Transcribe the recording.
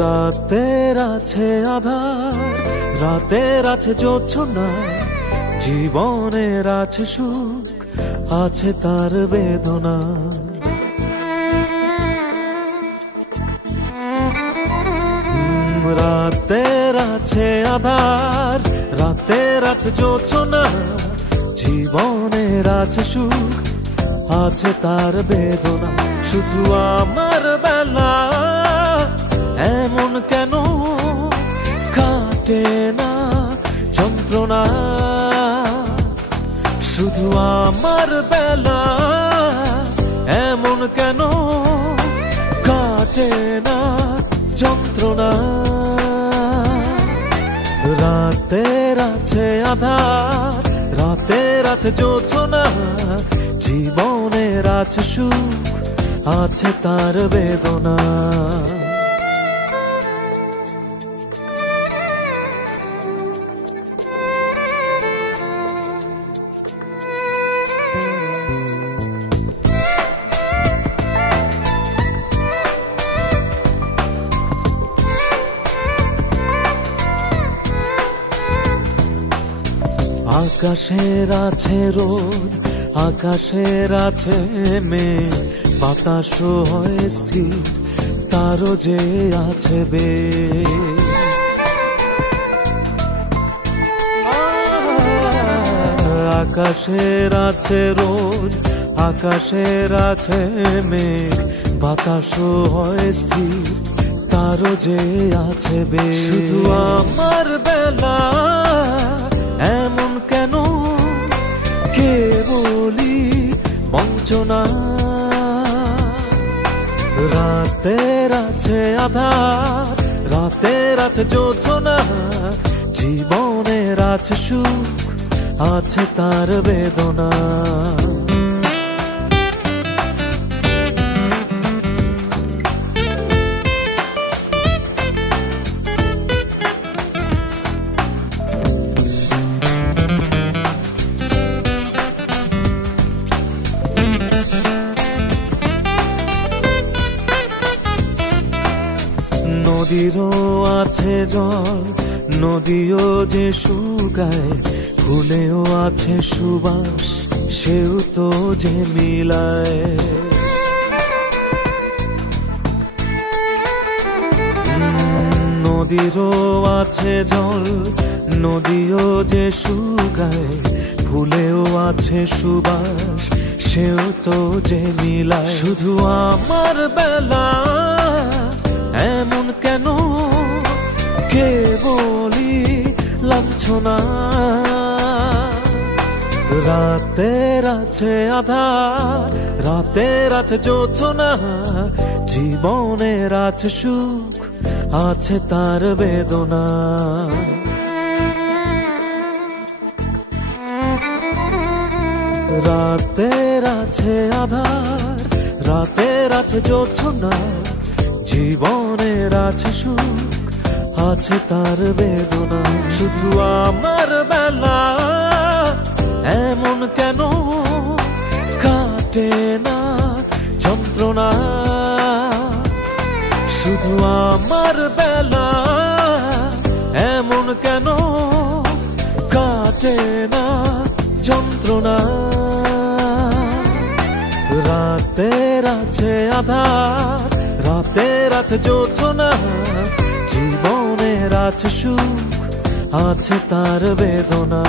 রাতের আছে আধার, রাতের আছে জোছনা, জীবনের আছে সুখ, আছে তার বেদনা। রাতের আছে আধার, রাতের আছে জোছনা, জীবনের আছে সুখ, আছে তার বেদনা। শুধু আমার বেলা এমন কেন কাটে না যন্ত্রণা, শুধু আমার বেলা এমন কেন কাটে না যন্ত্রণা। রাতের আছে আধার, রাতের আছে জোছনা, জীবনের আছে সুখ, আছে তার বেদনা। আকাশের আছে রোদ, আকাশের আছে মেঘ, বাতাসও হয় স্থির, তারও যে আছে বেগ। আকাশের আছে রোদ, আকাশের আছে মেঘ, বাতাসও হয় স্থির, তারও যে আছে বেগ। শুধু আমার বেলা এমন কেন কেবলই বঞ্চনা। রাতের আছে আধার, রাতের আছে জোছনা, জীবনের আছে সুখ, আছে তার বেদনা। নদীরও আছে জল, নদীও যে শুকায়, ফুলেও আছে সুবাস, সেও তো যে মিলায়। নদীরও আছে জল, নদীও যে শুকায়, ফুলেও আছে সুবাস, সেও তো যে মিলায়। শুধু আমার বেলা এমন কেন কেবলই লাঞ্ছনা। রাতের আছে আধার, রাতের আছে জোছনা, জীবনের আছে সুখ, আছে তার বেদনা। রাতের আছে আধার, রাতের আছে জোছনা, জীবনের আছে সুখ, আছে তার বেদনা। শুধু আমার বেলা এমন কেন কাটে না যন্ত্রণা, শুধু আমার বেলা এমন কেন কাটে না যন্ত্রণা। রাতের আছে আধার, রাতের আছে জোছনা, জীবনের আছে সুখ, আছে তার বেদনা।